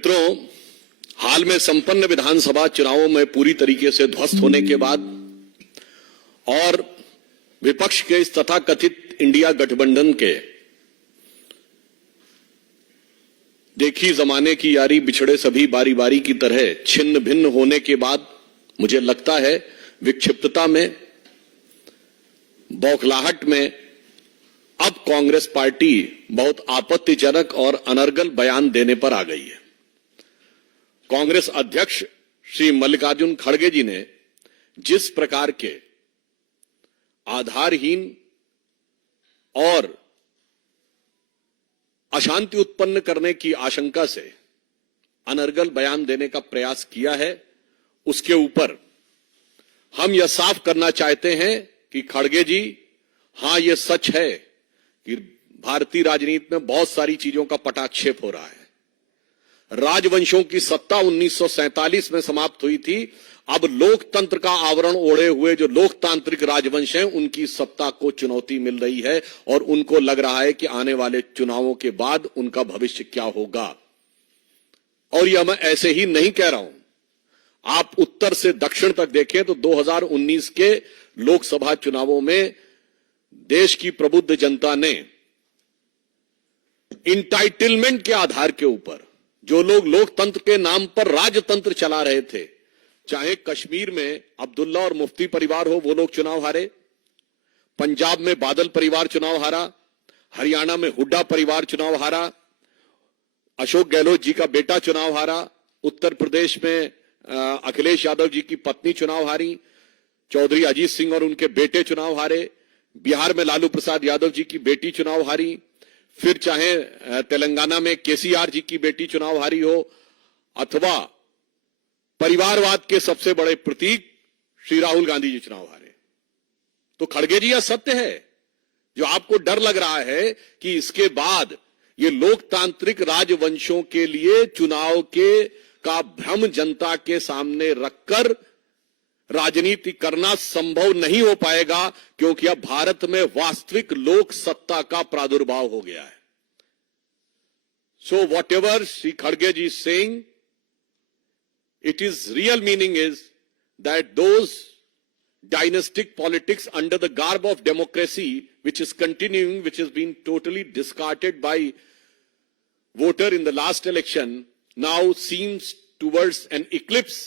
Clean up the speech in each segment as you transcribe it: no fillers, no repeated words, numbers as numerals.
मित्रों, हाल में संपन्न विधानसभा चुनावों में पूरी तरीके से ध्वस्त होने के बाद और विपक्ष के इस तथाकथित इंडिया गठबंधन के देखी जमाने की यारी बिछड़े सभी बारी बारी की तरह छिन्न भिन्न होने के बाद मुझे लगता है विक्षिप्तता में, बौखलाहट में अब कांग्रेस पार्टी बहुत आपत्तिजनक और अनर्गल बयान देने पर आ गई है। कांग्रेस अध्यक्ष श्री मल्लिकार्जुन खड़गे जी ने जिस प्रकार के आधारहीन और अशांति उत्पन्न करने की आशंका से अनर्गल बयान देने का प्रयास किया है, उसके ऊपर हम यह साफ करना चाहते हैं कि खड़गे जी, हां यह सच है कि भारतीय राजनीति में बहुत सारी चीजों का पटाक्षेप हो रहा है। राजवंशों की सत्ता 1947 में समाप्त हुई थी। अब लोकतंत्र का आवरण ओढ़े हुए जो लोकतांत्रिक राजवंश हैं, उनकी सत्ता को चुनौती मिल रही है और उनको लग रहा है कि आने वाले चुनावों के बाद उनका भविष्य क्या होगा। और यह मैं ऐसे ही नहीं कह रहा हूं। आप उत्तर से दक्षिण तक देखें तो 2019 के लोकसभा चुनावों में देश की प्रबुद्ध जनता ने इंटाइटलमेंट के आधार के ऊपर जो लोग लोकतंत्र के नाम पर राजतंत्र चला रहे थे, चाहे कश्मीर में अब्दुल्ला और मुफ्ती परिवार हो, वो लोग चुनाव हारे, पंजाब में बादल परिवार चुनाव हारा, हरियाणा में हुड्डा परिवार चुनाव हारा, अशोक गहलोत जी का बेटा चुनाव हारा, उत्तर प्रदेश में अखिलेश यादव जी की पत्नी चुनाव हारी, चौधरी अजीत सिंह और उनके बेटे चुनाव हारे, बिहार में लालू प्रसाद यादव जी की बेटी चुनाव हारी, फिर चाहे तेलंगाना में केसीआर जी की बेटी चुनाव हारी हो, अथवा परिवारवाद के सबसे बड़े प्रतीक श्री राहुल गांधी जी चुनाव हारे। तो खड़गे जी, यह सत्य है। जो आपको डर लग रहा है कि इसके बाद ये लोकतांत्रिक राजवंशों के लिए चुनाव का भ्रम जनता के सामने रखकर राजनीति करना संभव नहीं हो पाएगा, क्योंकि अब भारत में वास्तविक लोक सत्ता का प्रादुर्भाव हो गया है। सो वॉट एवर श्री खड़गे जी saying, it is real meaning is that those dynastic politics under the garb of democracy, which is continuing, which has been totally discarded by voter in the last election, now seems towards an eclipse,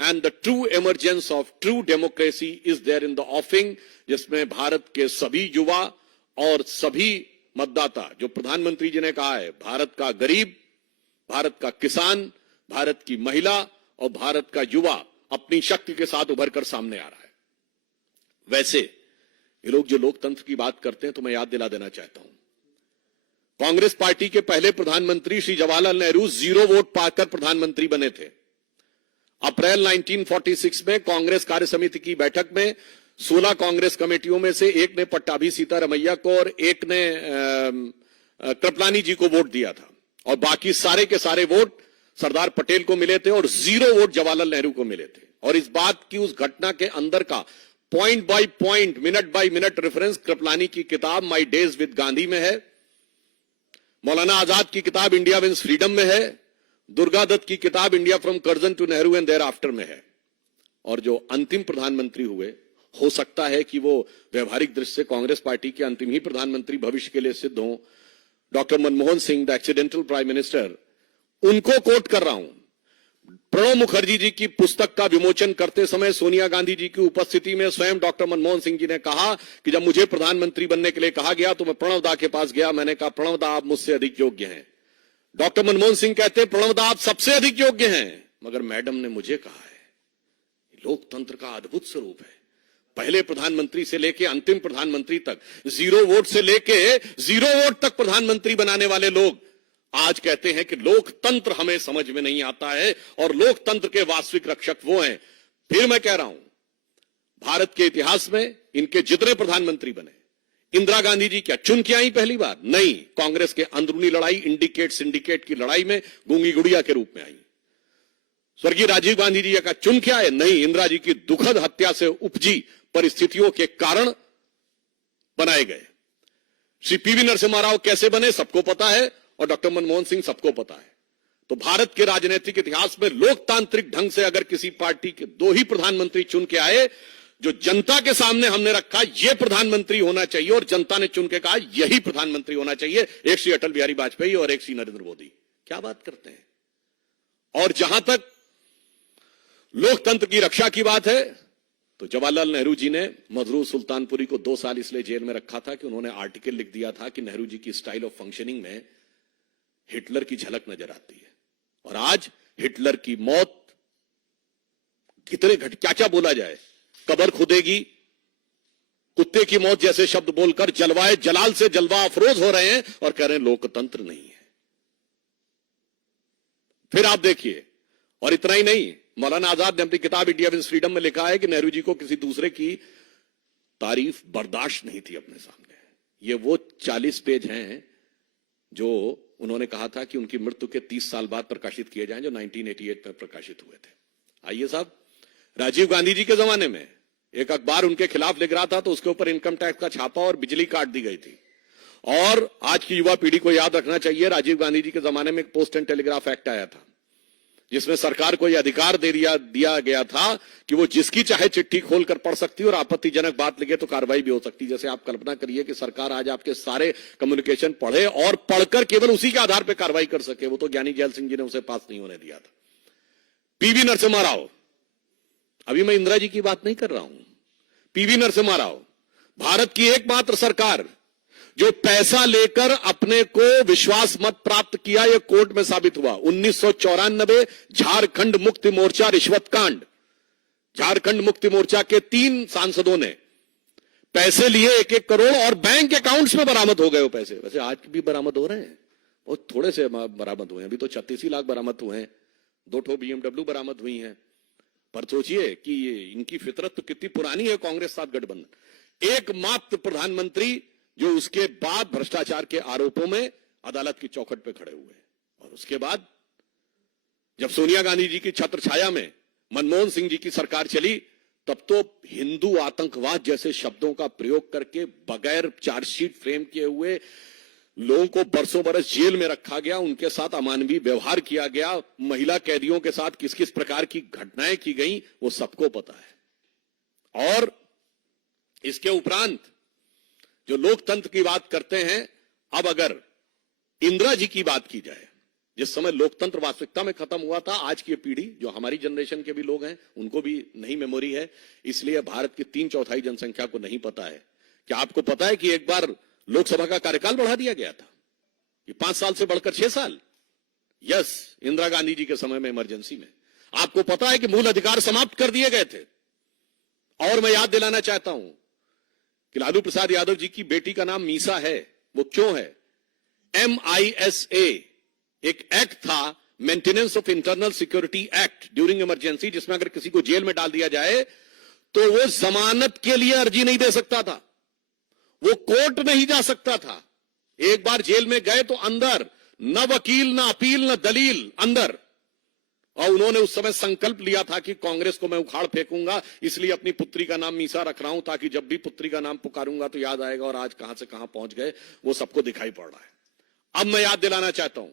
and the true emergence of true democracy is there in the offing, जिसमें भारत के सभी युवा और सभी मतदाता, जो प्रधानमंत्री जी ने कहा है, भारत का गरीब, भारत का किसान, भारत की महिला और भारत का युवा अपनी शक्ति के साथ उभर कर सामने आ रहा है। वैसे ये लोग जो लोकतंत्र की बात करते हैं, तो मैं याद दिला देना चाहता हूं, कांग्रेस पार्टी के पहले प्रधानमंत्री श्री जवाहरलाल नेहरू 0 वोट पाकर प्रधानमंत्री बने थे। अप्रैल 1946 में कांग्रेस कार्य समिति की बैठक में 16 कांग्रेस कमेटियों में से एक ने पट्टाभी सीतारमैया को और एक ने कृपलानी जी को वोट दिया था, और बाकी सारे के सारे वोट सरदार पटेल को मिले थे और 0 वोट जवाहरलाल नेहरू को मिले थे। और इस बात की, उस घटना के अंदर का point by point, minute by minute reference Kripalani की किताब माई डेज विद गांधी में है, मौलाना आजाद की किताब इंडिया विंस फ्रीडम में है, दुर्गा दत्त की किताब India from Curzon to Nehru and thereafter में है। और जो अंतिम प्रधानमंत्री हुए, हो सकता है कि वो व्यवहारिक दृष्टि से कांग्रेस पार्टी के अंतिम ही प्रधानमंत्री भविष्य के लिए सिद्ध हों, doctor Manmohan Singh, the accidental prime minister, उनको कोट कर रहा हूं। प्रणब मुखर्जी जी की पुस्तक का विमोचन करते समय सोनिया गांधी जी की उपस्थिति में स्वयं डॉक्टर मनमोहन सिंह जी ने कहा कि जब मुझे प्रधानमंत्री बनने के लिए कहा गया तो मैं प्रणब दा के पास गया, मैंने कहा प्रणब दा आप मुझसे अधिक योग्य हैं। डॉक्टर मनमोहन सिंह कहते प्रणब दा आप सबसे अधिक योग्य हैं, मगर मैडम ने मुझे कहा है। लोकतंत्र का अद्भुत स्वरूप है। पहले प्रधानमंत्री से लेकर अंतिम प्रधानमंत्री तक, 0 वोट से लेकर 0 वोट तक प्रधानमंत्री बनाने वाले लोग आज कहते हैं कि लोकतंत्र हमें समझ में नहीं आता है, और लोकतंत्र के वास्तविक रक्षक वो हैं। फिर मैं कह रहा हूं, भारत के इतिहास में इनके जितने प्रधानमंत्री बने, इंदिरा गांधी जी क्या चुन के आई पहली बार? नहीं, कांग्रेस के अंदरूनी लड़ाई, इंडिकेट सिंडिकेट की लड़ाई में गूंगी गुड़िया के रूप में आई। स्वर्गीय राजीव गांधी जी का चुन के आए? नहीं, इंदिरा जी की दुखद हत्या से उपजी परिस्थितियों के कारण बनाए गए। श्री पीवी नरसिम्हा राव कैसे बने सबको पता है, और डॉक्टर मनमोहन सिंह सबको पता है। तो भारत के राजनीतिक इतिहास में लोकतांत्रिक ढंग से अगर किसी पार्टी के 2 ही प्रधानमंत्री चुन के आए, जो जनता के सामने हमने रखा यह प्रधानमंत्री होना चाहिए और जनता ने चुन के कहा यही प्रधानमंत्री होना चाहिए, एक श्री अटल बिहारी वाजपेयी और एक श्री नरेंद्र मोदी। क्या बात करते हैं। और जहां तक लोकतंत्र की रक्षा की बात है, तो जवाहरलाल नेहरू जी ने मजरूर सुल्तानपुरी को 2 साल इसलिए जेल में रखा था कि उन्होंने आर्टिकल लिख दिया था कि नेहरू जी की स्टाइल ऑफ फंक्शनिंग में हिटलर की झलक नजर आती है। और आज हिटलर की मौत कितने क्या क्या बोला जाए, कब्र खुदेगी, कुत्ते की मौत जैसे शब्द बोलकर जलवाए जलाल से जलवा अफरोज हो रहे हैं और कह रहे हैं लोकतंत्र नहीं है। फिर आप देखिए, और इतना ही नहीं, मौलाना आजाद ने अपनी किताब इंडिया विंस फ्रीडम में लिखा है कि नेहरू जी को किसी दूसरे की तारीफ बर्दाश्त नहीं थी अपने सामने। ये वो 40 पेज हैं जो उन्होंने कहा था कि उनकी मृत्यु के 30 साल बाद प्रकाशित किए जाएं, जो 1988 में प्रकाशित हुए थे। आइए साहब, राजीव गांधी जी के जमाने में एक अखबार उनके खिलाफ लिख रहा था तो उसके ऊपर इनकम टैक्स का छापा और बिजली काट दी गई थी। और आज की युवा पीढ़ी को याद रखना चाहिए, राजीव गांधी जी के जमाने में एक पोस्ट एंड टेलीग्राफ एक्ट आया था, जिसमें सरकार को यह अधिकार दिया गया था कि वो जिसकी चाहे चिट्ठी खोलकर पढ़ सकती और आपत्तिजनक बात लिखे तो कार्रवाई भी हो सकती। जैसे आप कल्पना करिए कि सरकार आज आपके सारे कम्युनिकेशन पढ़े और पढ़कर केवल उसी के आधार पर कार्रवाई कर सके। वो तो ज्ञानी जैल सिंह जी ने उसे पास नहीं होने दिया था। पीवी नरसिम्हा राव, अभी मैं इंदिरा जी की बात नहीं कर रहा हूं, पीवी नरसिम्हा राव, भारत की एकमात्र सरकार जो पैसा लेकर अपने को विश्वास मत प्राप्त किया, यह कोर्ट में साबित हुआ। 1994 झारखंड मुक्ति मोर्चा रिश्वत कांड, झारखंड मुक्ति मोर्चा के 3 सांसदों ने पैसे लिए 1-1 करोड़ और बैंक अकाउंट्स में बरामद हो गए वो पैसे। वैसे आज भी बरामद हो रहे हैं, बहुत थोड़े से बरामद हुए हैं, अभी तो 36 लाख बरामद हुए हैं, 2 ठो BMW बरामद हुई हैं। पर सोचिए कि इनकी फितरत तो कितनी पुरानी है कांग्रेस साथ गठबंधन। एकमात्र प्रधानमंत्री जो उसके बाद भ्रष्टाचार के आरोपों में अदालत की चौखट पे खड़े हुए। और उसके बाद जब सोनिया गांधी जी की छत्र छाया में मनमोहन सिंह जी की सरकार चली, तब तो हिंदू आतंकवाद जैसे शब्दों का प्रयोग करके बगैर चार्जशीट फ्रेम किए हुए लोगों को बरसों बरस जेल में रखा गया, उनके साथ अमानवीय व्यवहार किया गया, महिला कैदियों के साथ किस किस प्रकार की घटनाएं की गई वो सबको पता है। और इसके उपरांत जो लोकतंत्र की बात करते हैं, अब अगर इंदिरा जी की बात की जाए, जिस समय लोकतंत्र वास्तविकता में खत्म हुआ था, आज की पीढ़ी जो हमारी जनरेशन के भी लोग हैं उनको भी नहीं मेमोरी है, इसलिए भारत की 3/4 जनसंख्या को नहीं पता है। क्या आपको पता है कि एक बार लोकसभा का कार्यकाल बढ़ा दिया गया था, ये 5 साल से बढ़कर 6 साल। यस, इंदिरा गांधी जी के समय में इमरजेंसी में। आपको पता है कि मूल अधिकार समाप्त कर दिए गए थे। और मैं याद दिलाना चाहता हूं कि लालू प्रसाद यादव जी की बेटी का नाम मीसा है। वो क्यों है? MISA एक एक्ट था, maintenance of internal security act during emergency, जिसमें अगर किसी को जेल में डाल दिया जाए तो वो जमानत के लिए अर्जी नहीं दे सकता था, वो कोर्ट नहीं जा सकता था। एक बार जेल में गए तो अंदर, न वकील, न अपील, न दलील, अंदर। और उन्होंने उस समय संकल्प लिया था कि कांग्रेस को मैं उखाड़ फेंकूंगा, इसलिए अपनी पुत्री का नाम मीसा रख रहा हूं ताकि जब भी पुत्री का नाम पुकारूंगा तो याद आएगा। और आज कहां से कहां पहुंच गए वो सबको दिखाई पड़ रहा है। अब मैं याद दिलाना चाहता हूं,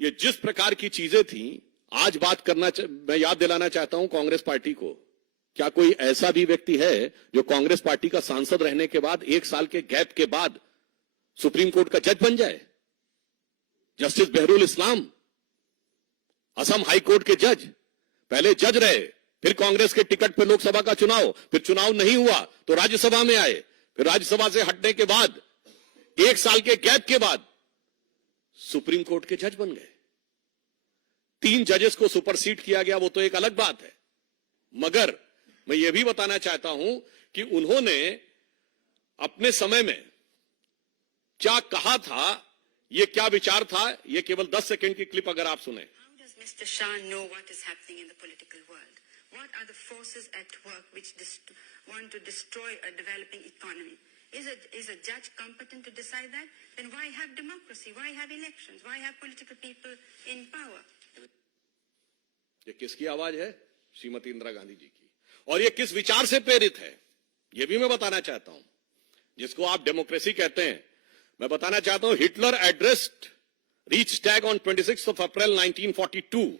ये जिस प्रकार की चीजें थी, आज मैं याद दिलाना चाहता हूं कांग्रेस पार्टी को, क्या कोई ऐसा भी व्यक्ति है जो कांग्रेस पार्टी का सांसद रहने के बाद 1 साल के गैप के बाद सुप्रीम कोर्ट का जज बन जाए? जस्टिस बहरुल इस्लाम, असम हाई कोर्ट के जज, पहले जज रहे, फिर कांग्रेस के टिकट पे लोकसभा का चुनाव, फिर चुनाव नहीं हुआ तो राज्यसभा में आए, फिर राज्यसभा से हटने के बाद 1 साल के गैप के बाद सुप्रीम कोर्ट के जज बन गए। 3 जजेस को सुपरसीड किया गया, वो तो एक अलग बात है। मगर मैं ये भी बताना चाहता हूं कि उन्होंने अपने समय में क्या कहा था, ये क्या विचार था, ये केवल 10 सेकंड की क्लिप अगर आप सुने। Mr. Shah know what is happening in the political world? What are the forces at work which want to destroy a developing economy? Is a judge competent to decide that? Then why have democracy? Why have elections? Why have political people in power? ये किसकी आवाज है? श्रीमती इंदिरा गांधी जी की। और ये किस विचार से प्रेरित है, ये भी मैं बताना चाहता हूं। जिसको आप डेमोक्रेसी कहते हैं, मैं बताना चाहता हूं Hitler addressed Reichstag on 26th of April 1942,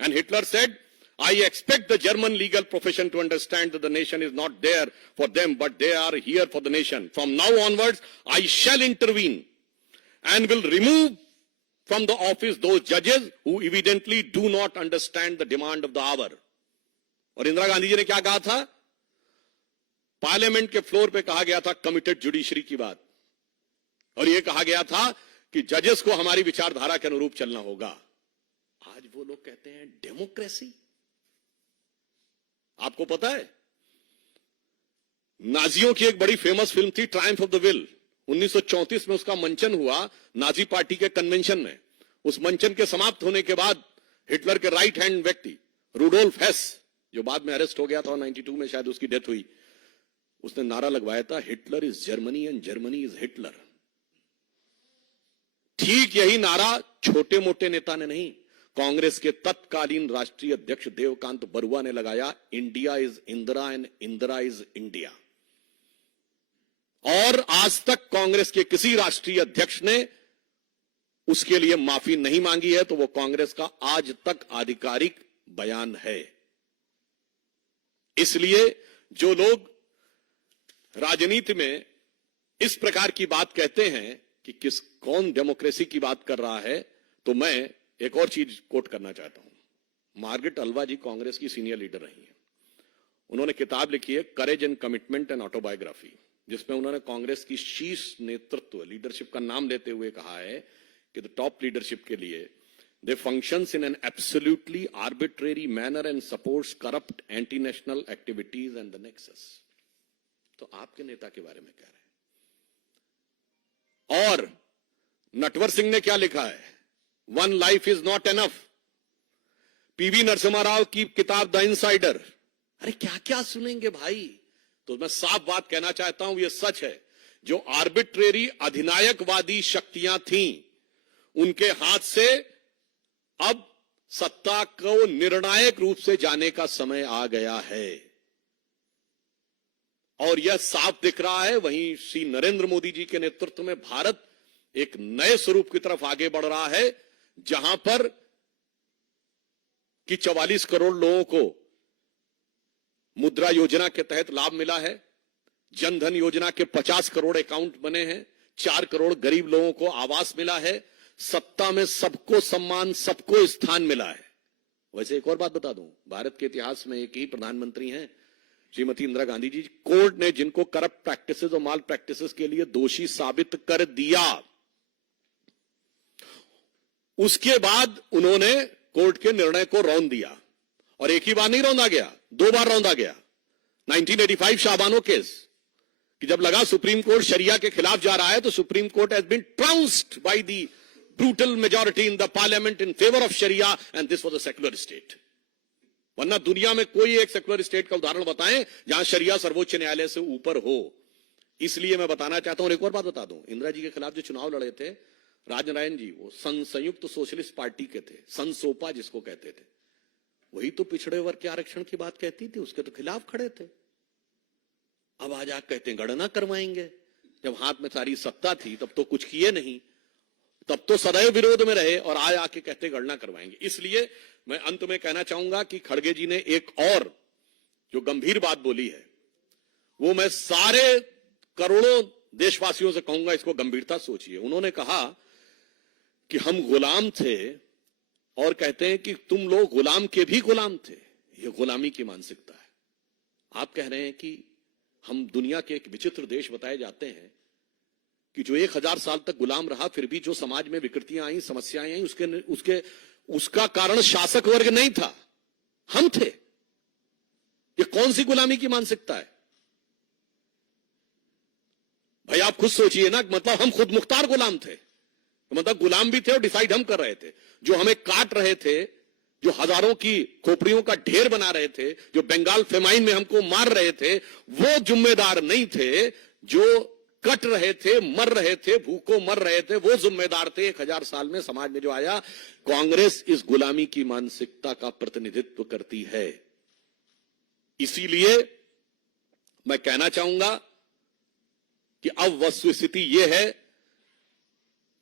and Hitler said, I expect the German legal profession to understand that the nation is not there for them, but they are here for the nation. From now onwards, I shall intervene and will remove from the office those judges who evidently do not understand the demand of the hour. और इंदिरा गांधी जी ने क्या कहा था? Parliament के floor पे कहा गया था कमिटेड जुडिशरी की बात, और यह कहा गया था कि जजेस को हमारी विचारधारा के अनुरूप चलना होगा। आज वो लोग कहते हैं डेमोक्रेसी। आपको पता है, नाजियों की एक बड़ी फेमस फिल्म थी ट्रायम्फ ऑफ द विल। 1934 में उसका मंचन हुआ नाजी पार्टी के कन्वेंशन में। उस मंचन के समाप्त होने के बाद हिटलर के राइट हैंड व्यक्ति रूडोल्फ हेस, जो बाद में अरेस्ट हो गया था 92 में शायद उसकी डेथ हुई, उसने नारा लगवाया था Hitler is Germany and Germany is Hitler. ठीक यही नारा छोटे मोटे नेता ने नहीं, कांग्रेस के तत्कालीन राष्ट्रीय अध्यक्ष देवकांत बरुआ ने लगाया, India is Indira and Indira is India. और आज तक कांग्रेस के किसी राष्ट्रीय अध्यक्ष ने उसके लिए माफी नहीं मांगी है, तो वो कांग्रेस का आज तक आधिकारिक बयान है। इसलिए जो लोग राजनीति में इस प्रकार की बात कहते हैं कि कौन डेमोक्रेसी की बात कर रहा है, तो मैं एक और चीज कोट करना चाहता हूं। मार्गरेट अल्वा जी कांग्रेस की सीनियर लीडर रही हैं। उन्होंने किताब लिखी है courage and commitment and autobiography, जिसमें उन्होंने कांग्रेस की शीर्ष नेतृत्व लीडरशिप का नाम लेते हुए कहा है कि द टॉप लीडरशिप के लिए they functions in an absolutely arbitrary manner and supports corrupt anti national activities and the nexus. तो आपके नेता के बारे में कह रहे हैं। और नटवर सिंह ने क्या लिखा है, one life is not enough. PV Narasimha Rao की किताब द इनसाइडर। अरे क्या क्या सुनेंगे भाई। तो मैं साफ बात कहना चाहता हूं, यह सच है, जो आर्बिट्रेरी अधिनायकवादी शक्तियां थीं, उनके हाथ से अब सत्ता को निर्णायक रूप से जाने का समय आ गया है। और यह साफ दिख रहा है, वहीं श्री नरेंद्र मोदी जी के नेतृत्व में भारत एक नए स्वरूप की तरफ आगे बढ़ रहा है, जहां पर कि 44 करोड़ लोगों को मुद्रा योजना के तहत लाभ मिला है, जनधन योजना के 50 करोड़ अकाउंट बने हैं, 4 करोड़ गरीब लोगों को आवास मिला है, सत्ता में सबको सम्मान, सबको स्थान मिला है। वैसे एक और बात बता दूं, भारत के इतिहास में एक ही प्रधानमंत्री हैं, श्रीमती इंदिरा गांधी जी। कोर्ट ने जिनको करप्ट प्रैक्टिसेस और माल प्रैक्टिसेस के लिए दोषी साबित कर दिया, उसके बाद उन्होंने कोर्ट के निर्णय को रौंद दिया। और एक ही बार नहीं रौंदा गया, 2 बार रौंदा गया। 1985 शाबानो केस, कि जब लगा सुप्रीम कोर्ट शरिया के खिलाफ जा रहा है, तो supreme court has been trounced by the brutal majority in the parliament in favour of sharia, and this was a secular state. वरना दुनिया में कोई एक सेक्युलर स्टेट का उदाहरण बताएं जहां शरिया सर्वोच्च न्यायालय से ऊपर हो। इसलिए मैं बताना चाहता हूं, और एक और बात बता दूं, इंदिरा जी के खिलाफ जो चुनाव लड़े थे राजनारायण जी, वो संयुक्त सोशलिस्ट पार्टी के थे, संसोपा जिसको कहते थे। वही तो पिछड़े वर्ग के आरक्षण की बात कहती थी, उसके तो खिलाफ खड़े थे। अब आज आप कहते हैं गणना करवाएंगे। जब हाथ में सारी सत्ता थी तब तो कुछ किए नहीं, तब तो सदैव विरोध में रहे, और आज आके कहते गणना करवाएंगे। इसलिए मैं अंत में कहना चाहूंगा कि खड़गे जी ने एक और जो गंभीर बात बोली है, वो मैं सारे करोड़ों देशवासियों से कहूंगा, इसको गंभीरता सोचिए। उन्होंने कहा कि हम गुलाम थे, और कहते हैं कि तुम लोग गुलाम के भी गुलाम थे। यह गुलामी की मानसिकता है। आप कह रहे हैं कि हम दुनिया के एक विचित्र देश बताए जाते हैं कि जो 1000 साल तक गुलाम रहा, फिर भी जो समाज में विकृतियां आई, समस्याएं आई, उसका कारण शासक वर्ग नहीं था, हम थे। ये कौन सी गुलामी की मानसिकता है भाई? आप खुद सोचिए ना, मतलब हम खुद मुख्तार गुलाम थे, मतलब गुलाम भी थे और डिसाइड हम कर रहे थे। जो हमें काट रहे थे, जो हजारों की खोपड़ियों का ढेर बना रहे थे, जो बंगाल फेमाइन में हमको मार रहे थे, वो जिम्मेदार नहीं थे। जो कट रहे थे, मर रहे थे, भूखों मर रहे थे, वो जिम्मेदार थे। 1000 साल में समाज में जो आया, कांग्रेस इस गुलामी की मानसिकता का प्रतिनिधित्व करती है। इसीलिए मैं कहना चाहूंगा कि अब वस्तुस्थिति यह है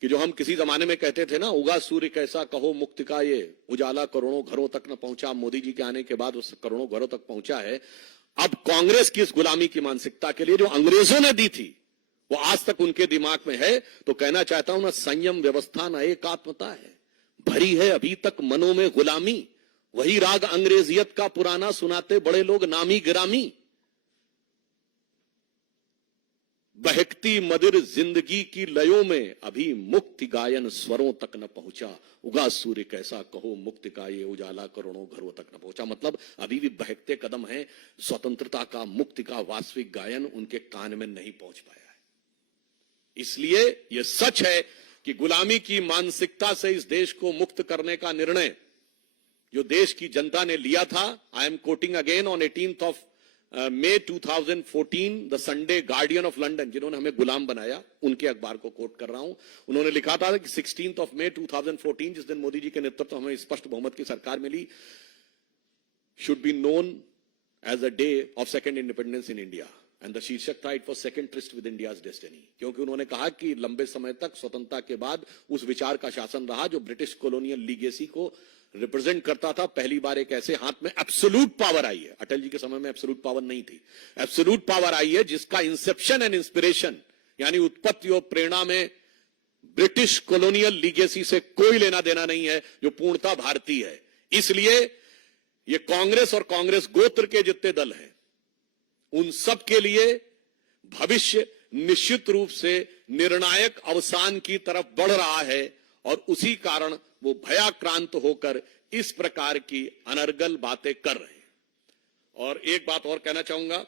कि जो हम किसी जमाने में कहते थे ना, उगा सूर्य कैसा कहो मुक्ति का ये उजाला करोड़ों घरों तक न पहुंचा, मोदी जी के आने के बाद उस करोड़ों घरों तक पहुंचा है। अब कांग्रेस की इस गुलामी की मानसिकता के लिए जो अंग्रेजों ने दी थी वो आज तक उनके दिमाग में है। तो कहना चाहता हूं ना, संयम व्यवस्था न एकात्मता है, भरी है अभी तक मनों में गुलामी, वही राग अंग्रेजियत का पुराना सुनाते बड़े लोग नामी गिरामी। बहकती मदिर जिंदगी की लयों में अभी मुक्ति गायन स्वरों तक न पहुंचा, उगा सूर्य कैसा कहो मुक्ति का ये उजाला करोड़ों घरों तक न पहुंचा। मतलब अभी भी बहकते कदम हैं, स्वतंत्रता का मुक्ति का वास्तविक गायन उनके कान में नहीं पहुंच पाया है। इसलिए यह सच है कि गुलामी की मानसिकता से इस देश को मुक्त करने का निर्णय जो देश की जनता ने लिया था, I am quoting again on 18th of May 2014 the Sunday guardian of London, जिन्होंने हमें गुलाम बनाया, उनके अखबार को कोट कर रहा हूं। उन्होंने लिखा था कि 16th of May 2014, जिस दिन मोदी जी के नेतृत्व हमें स्पष्ट बहुमत की सरकार मिली, should be known as a day of second independence in India. And the शीर्षक था, it was second tryst with India's destiny. क्योंकि उन्होंने कहा कि लंबे समय तक स्वतंत्रता के बाद उस विचार का शासन रहा जो ब्रिटिश कॉलोनियल लीगेसी को रिप्रेजेंट करता था। पहली बार एक ऐसे हाथ में एब्सोल्यूट पावर आई है, अटल जी के समय में एब्सोल्यूट पावर नहीं थी, एब्सोल्यूट पावर आई है जिसका इंसेप्शन एंड इंस्पिरेशन यानी उत्पत्ति और प्रेरणा में ब्रिटिश कॉलोनियल लीगेसी से कोई लेना देना नहीं है, जो पूर्णता भारतीय है। इसलिए ये कांग्रेस और कांग्रेस गोत्र के जितने दल हैं, उन सब के लिए भविष्य निश्चित रूप से निर्णायक अवसान की तरफ बढ़ रहा है और उसी कारण वो भयाक्रांत होकर इस प्रकार की अनर्गल बातें कर रहे हैं। और एक बात और कहना चाहूंगा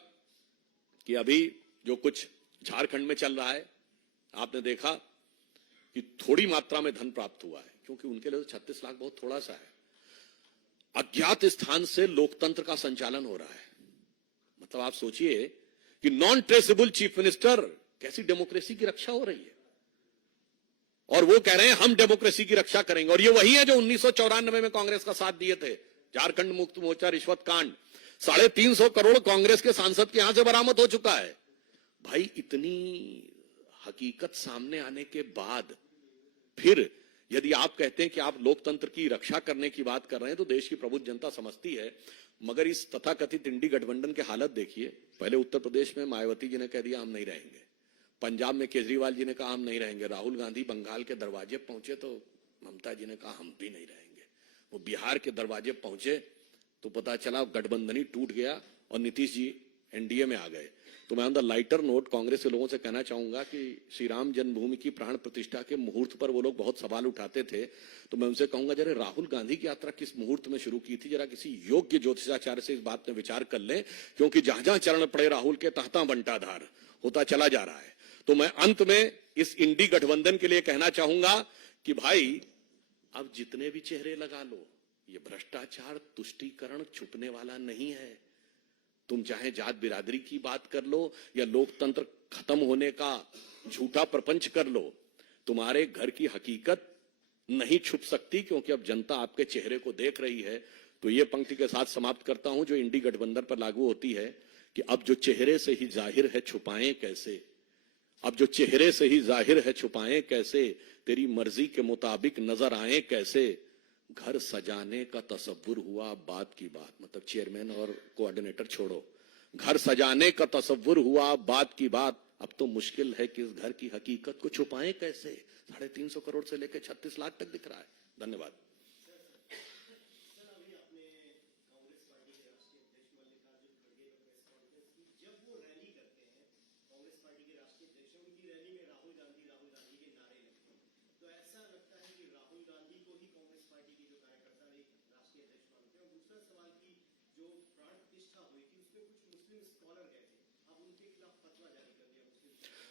कि अभी जो कुछ झारखंड में चल रहा है, आपने देखा कि थोड़ी मात्रा में धन प्राप्त हुआ है, क्योंकि उनके लिए तो 36 लाख बहुत थोड़ा सा है। अज्ञात स्थान से लोकतंत्र का संचालन हो रहा है। मतलब आप सोचिए कि नॉन ट्रेसेबल चीफ मिनिस्टर, कैसी डेमोक्रेसी की रक्षा हो रही है। और वो कह रहे हैं हम डेमोक्रेसी की रक्षा करेंगे। और ये वही है जो 1994 में कांग्रेस का साथ दिए थे। झारखंड मुक्त मोर्चा रिश्वत कांड, 350 करोड़ कांग्रेस के सांसद के यहां से बरामद हो चुका है। भाई, इतनी हकीकत सामने आने के बाद फिर यदि आप कहते हैं कि आप लोकतंत्र की रक्षा करने की बात कर रहे हैं, तो देश की प्रबुद्ध जनता समझती है। मगर इस तथाकथित इंडी गठबंधन के हालत देखिए। पहले उत्तर प्रदेश में मायावती जी ने कह दिया हम नहीं रहेंगे, पंजाब में केजरीवाल जी ने कहा हम नहीं रहेंगे, राहुल गांधी बंगाल के दरवाजे पहुंचे तो ममता जी ने कहा हम भी नहीं रहेंगे, वो बिहार के दरवाजे पहुंचे तो पता चला गठबंधन ही टूट गया और नीतीश जी एनडीए में आ गए। तो मैं on the lighter note Congress के लोगों से कहना चाहूंगा कि श्री राम जन्मभूमि की प्राण प्रतिष्ठा के मुहूर्त पर वो लोग बहुत सवाल उठाते थे। तो मैं उनसे कहूंगा, जरा राहुल गांधी की यात्रा किस मुहूर्त में शुरू की थी, जरा किसी योग्य ज्योतिषाचार्य से इस बात में विचार कर लें, क्योंकि जहां जहां चरण पड़े राहुल के तहता बंटाधार होता चला जा रहा है। तो मैं अंत में इस इंडी गठबंधन के लिए कहना चाहूंगा कि भाई, अब जितने भी चेहरे लगा लो, ये भ्रष्टाचार तुष्टीकरण छुपने वाला नहीं है। तुम चाहे जात बिरादरी की बात कर लो या लोकतंत्र खत्म होने का झूठा प्रपंच कर लो, तुम्हारे घर की हकीकत नहीं छुप सकती, क्योंकि अब जनता आपके चेहरे को देख रही है। तो ये पंक्ति के साथ समाप्त करता हूं जो इंडी गठबंधन पर लागू होती है कि अब जो चेहरे से ही जाहिर है छुपाएं कैसे, अब जो चेहरे से ही जाहिर है छुपाएं कैसे, तेरी मर्जी के मुताबिक नजर आए कैसे, घर सजाने का तसव्वुर हुआ बात की बात। मतलब चेयरमैन और कोऑर्डिनेटर छोड़ो, घर सजाने का तसव्वुर हुआ बात की बात। अब तो मुश्किल है कि इस घर की हकीकत को छुपाएं कैसे। 350 करोड़ से लेकर 36 लाख तक दिख रहा है। धन्यवाद।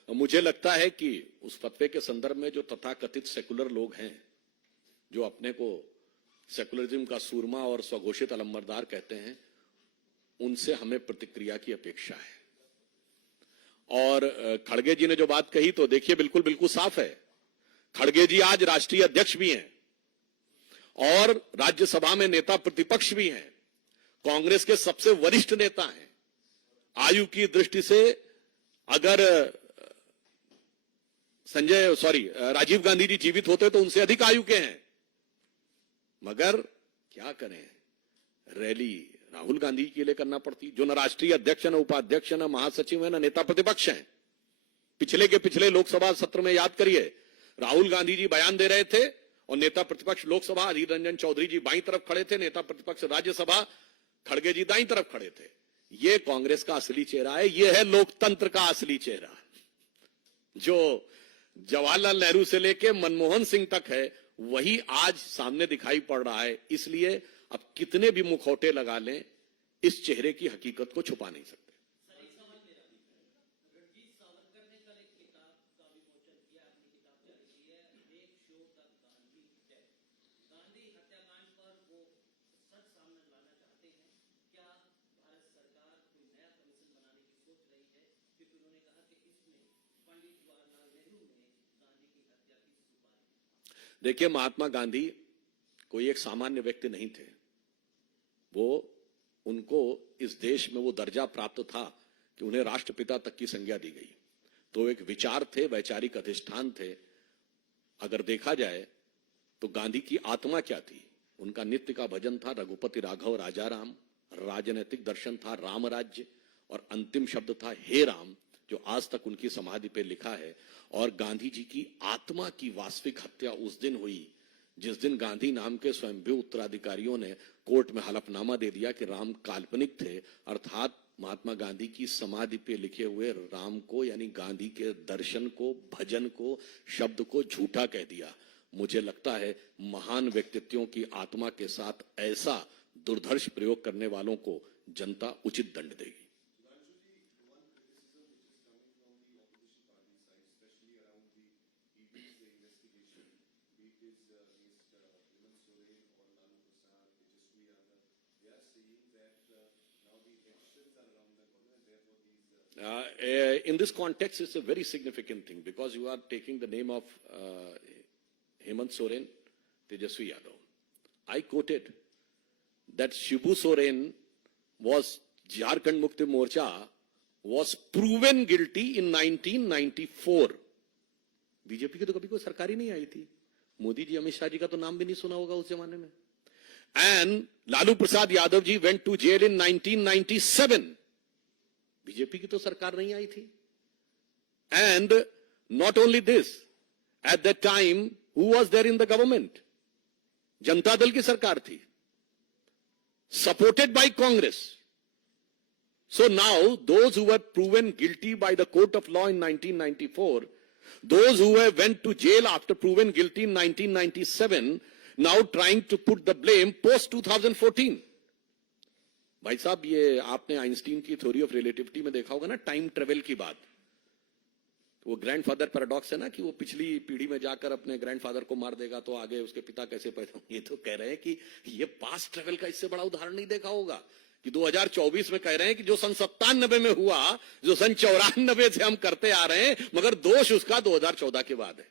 मुझे लगता है कि उस फतवे के संदर्भ में जो तथाकथित सेकुलर लोग हैं, जो अपने को सेकुलरिज्म का सूरमा और स्वघोषित अलंबरदार कहते हैं, उनसे हमें प्रतिक्रिया की अपेक्षा है। और खड़गे जी ने जो बात कही तो देखिए बिल्कुल बिल्कुल साफ है। खड़गे जी आज राष्ट्रीय अध्यक्ष भी हैं और राज्यसभा में नेता प्रतिपक्ष भी हैं, कांग्रेस के सबसे वरिष्ठ नेता हैं। आयु की दृष्टि से अगर राजीव गांधी जी जीवित होते तो उनसे अधिक आयु के हैं। मगर क्या करें, रैली राहुल गांधी के लिए करना पड़ती, जो न राष्ट्रीय अध्यक्ष, न उपाध्यक्ष, न महासचिव है, न नेता प्रतिपक्ष हैं। पिछले के पिछले लोकसभा सत्र में याद करिए, राहुल गांधी जी बयान दे रहे थे और नेता प्रतिपक्ष लोकसभा अधीर रंजन चौधरी जी बाईं तरफ खड़े थे, नेता प्रतिपक्ष राज्यसभा खड़गे जी दाईं तरफ खड़े थे। ये कांग्रेस का असली चेहरा है, ये है लोकतंत्र का असली चेहरा, जो जवाहरलाल नेहरू से लेके मनमोहन सिंह तक है, वही आज सामने दिखाई पड़ रहा है। इसलिए अब कितने भी मुखौटे लगा लें, इस चेहरे की हकीकत को छुपा नहीं सकते। देखिए, महात्मा गांधी कोई एक सामान्य व्यक्ति नहीं थे। उनको इस देश में वो दर्जा प्राप्त था कि उन्हें राष्ट्रपिता तक की संज्ञा दी गई। तो एक विचार थे, वैचारिक अधिष्ठान थे। अगर देखा जाए तो गांधी की आत्मा क्या थी? उनका नित्य का भजन था रघुपति राघव राजा राम, राजनैतिक दर्शन था राम राज्य, और अंतिम शब्द था हे राम, जो आज तक उनकी समाधि पे लिखा है। और गांधी जी की आत्मा की वास्तविक हत्या उस दिन हुई जिस दिन गांधी नाम के स्वयंभू उत्तराधिकारियों ने कोर्ट में हलफनामा दे दिया कि राम काल्पनिक थे, अर्थात महात्मा गांधी की समाधि पे लिखे हुए राम को, यानी गांधी के दर्शन को, भजन को, शब्द को झूठा कह दिया। मुझे लगता है महान व्यक्तित्वों की आत्मा के साथ ऐसा दुर्धर्ष प्रयोग करने वालों को जनता उचित दंड देगी। In this context, it's a very significant thing because you are taking the name of Hemant Soren, Tejaswi Yadav. I quoted that Shibu Soren was Jharkhand Mukti Morcha was proven guilty in 1994. BJP की तो कभी कोई सरकार ही नहीं आई थी। मोदी जी, अमित शाह जी का तो नाम भी नहीं सुना होगा उस जमाने में। And Lalu Prasad Yadav ji went to jail in 1997. BJP की तो सरकार नहीं आई थी। And not only this, at that time, who was there in the government? Janata Dal की सरकार थी, supported by Congress. So now, those who were proven guilty by the court of law in 1994, those who went to jail after proven guilty in 1997, now trying to put the blame post 2014. भाई साहब, ये आपने Einstein की theory of relativity में देखा होगा ना, time travel की बात। तो वो ग्रैंडफादर पैराडॉक्स है ना, कि वो पिछली पीढ़ी में जाकर अपने ग्रैंडफादर को मार देगा तो आगे उसके पिता कैसे पैदा होंगे। ये तो कह रहे हैं कि ये पास्ट ट्रेवल का इससे बड़ा उदाहरण नहीं देखा होगा कि 2024 में कह रहे हैं कि जो सन 97 में हुआ, जो सन 94 से हम करते आ रहे हैं, मगर दोष उसका 2014 के बाद है।